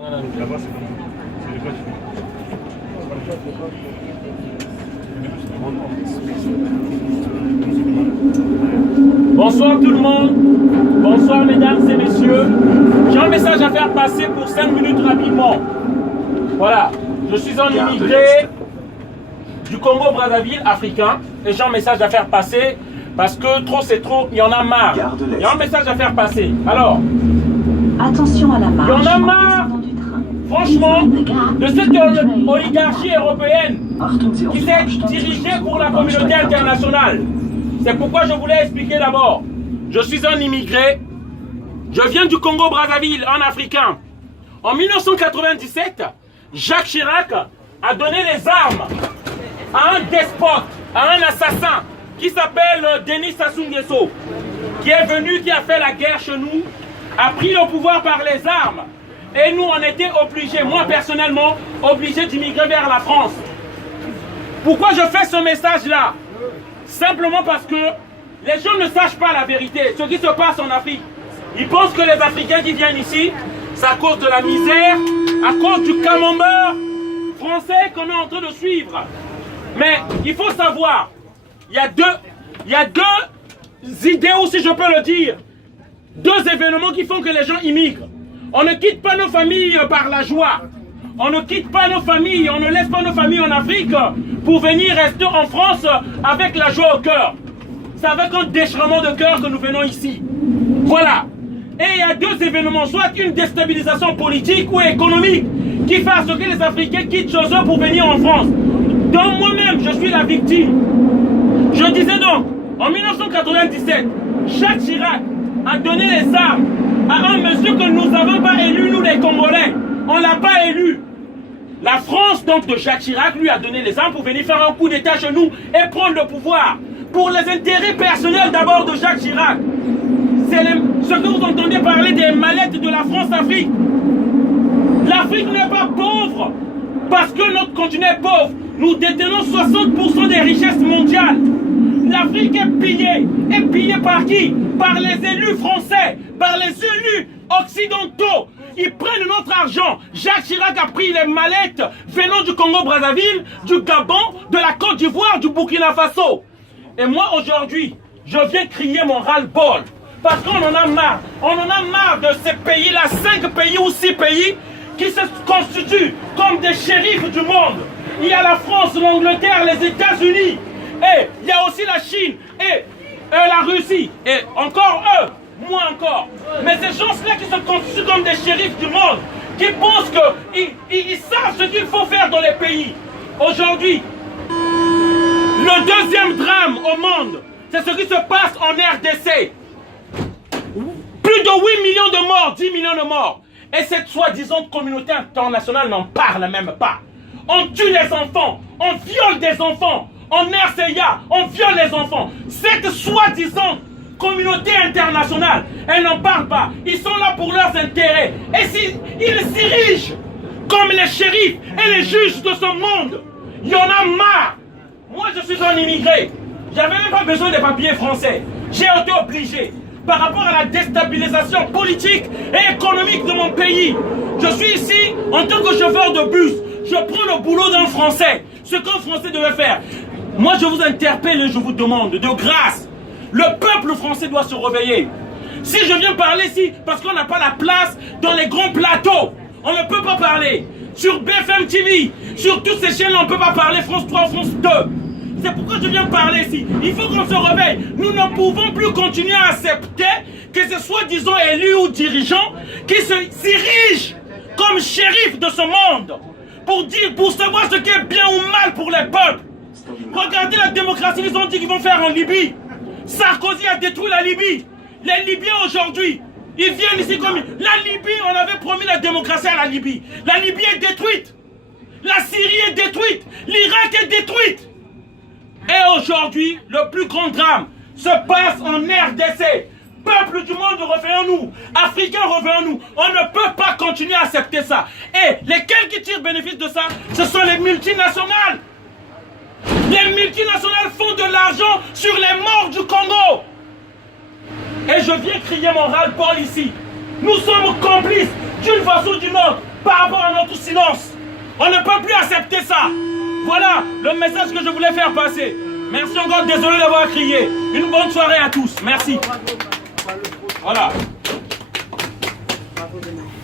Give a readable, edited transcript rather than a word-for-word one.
Là-bas, c'est comment? C'est les plages. Bonsoir tout le monde, bonsoir mesdames et messieurs. J'ai un message à faire passer pour 5 minutes rapidement. Voilà, je suis un immigré du Congo-Brazzaville africain et j'ai un message à faire passer parce que trop c'est trop, il y en a marre. Il y a un message à faire passer. Alors, attention à la marche. Il y en a marre, franchement, de cette oligarchie européenne qui s'est dirigée pour la communauté internationale. C'est pourquoi je voulais expliquer d'abord. Je suis un immigré. Je viens du Congo-Brazzaville, un Africain. En 1997, Jacques Chirac a donné les armes à un despote, à un assassin qui s'appelle Denis Sassou Nguesso, qui est venu, qui a fait la guerre chez nous, a pris le pouvoir par les armes. Et nous, on était obligés, moi personnellement, obligé d'immigrer vers la France. Pourquoi je fais ce message-là? Simplement parce que les gens ne sachent pas la vérité, ce qui se passe en Afrique. Ils pensent que les Africains qui viennent ici, c'est à cause de la misère, à cause du camembert français qu'on est en train de suivre. Mais il faut savoir, il y a deux idées, ou si je peux le dire, deux événements qui font que les gens immigrent. On ne quitte pas nos familles par la joie. On ne quitte pas nos familles, on ne laisse pas nos familles en Afrique pour venir rester en France avec la joie au cœur. C'est avec un déchirement de cœur que nous venons ici. Voilà. Et il y a deux événements, soit une déstabilisation politique ou économique qui fait à ce que les Africains quittent chez eux pour venir en France. Donc moi-même, je suis la victime. Je disais donc, en 1997, Jacques Chirac a donné les armes à un monsieur que nous n'avons pas élu, nous les Congolais. On ne l'a pas élu. La France, donc, de Jacques Chirac, lui a donné les armes pour venir faire un coup d'état chez nous et prendre le pouvoir. Pour les intérêts personnels d'abord de Jacques Chirac. C'est ce que vous entendez parler des mallettes de la France-Afrique. L'Afrique n'est pas pauvre parce que notre continent est pauvre. Nous détenons 60% des richesses mondiales. L'Afrique est pillée par qui? Par les élus français, par les élus occidentaux. Ils prennent notre argent. Jacques Chirac a pris les mallettes venant du Congo-Brazzaville, du Gabon, de la Côte d'Ivoire, du Burkina Faso. Et moi aujourd'hui, je viens crier mon ras-le-bol. Parce qu'on en a marre. On en a marre de ces pays-là, 5 pays ou 6 pays qui se constituent comme des shérifs du monde. Il y a la France, l'Angleterre, les États-Unis. Et il y a aussi la Chine et la Russie. Et encore eux, moins encore. Mais ces gens-là qui se constituent comme des shérifs du monde, qui pensent qu'ils savent ce qu'il faut faire dans les pays. Aujourd'hui, le deuxième drame au monde, c'est ce qui se passe en RDC. Plus de 8 millions de morts, 10 millions de morts. Et cette soi-disant communauté internationale n'en parle même pas. On tue les enfants, on viole des enfants. En RCA, on viole les enfants. Cette soi-disant communauté internationale, elle n'en parle pas. Ils sont là pour leurs intérêts. Et ils s'érigent comme les shérifs et les juges de ce monde. Il y en a marre. Moi, je suis un immigré. J'avais même pas besoin des papiers français. J'ai été obligé. Par rapport à la déstabilisation politique et économique de mon pays. Je suis ici en tant que chauffeur de bus. Je prends le boulot d'un Français. Ce qu'un Français devait faire. Moi, je vous interpelle et je vous demande de grâce. Le peuple français doit se réveiller. Si je viens parler ici, parce qu'on n'a pas la place dans les grands plateaux, on ne peut pas parler. Sur BFM TV, sur toutes ces chaînes, on ne peut pas parler France 3, France 2. C'est pourquoi je viens parler ici. Il faut qu'on se réveille. Nous ne pouvons plus continuer à accepter que ce soit, disons, élus ou dirigeants qui s'érigent comme shérifs de ce monde pour savoir ce qui est bien ou mal pour les peuples. Regardez la démocratie qu'ils ont dit qu'ils vont faire en Libye. Sarkozy a détruit la Libye. Les Libyens aujourd'hui, ils viennent ici comme... La Libye, on avait promis la démocratie à la Libye. La Libye est détruite. La Syrie est détruite. L'Irak est détruite. Et aujourd'hui, le plus grand drame se passe en RDC. Peuple du monde, revenons-nous. Africains, revenons-nous. On ne peut pas continuer à accepter ça. Et lesquels qui tirent bénéfice de ça, ce sont les multinationales. Les multinationales font de l'argent sur les morts du Congo. Et je viens crier mon ras-le-bol ici. Nous sommes complices d'une façon ou d'une autre par rapport à notre silence. On ne peut plus accepter ça. Voilà le message que je voulais faire passer. Merci encore, désolé d'avoir crié. Une bonne soirée à tous. Merci. Voilà.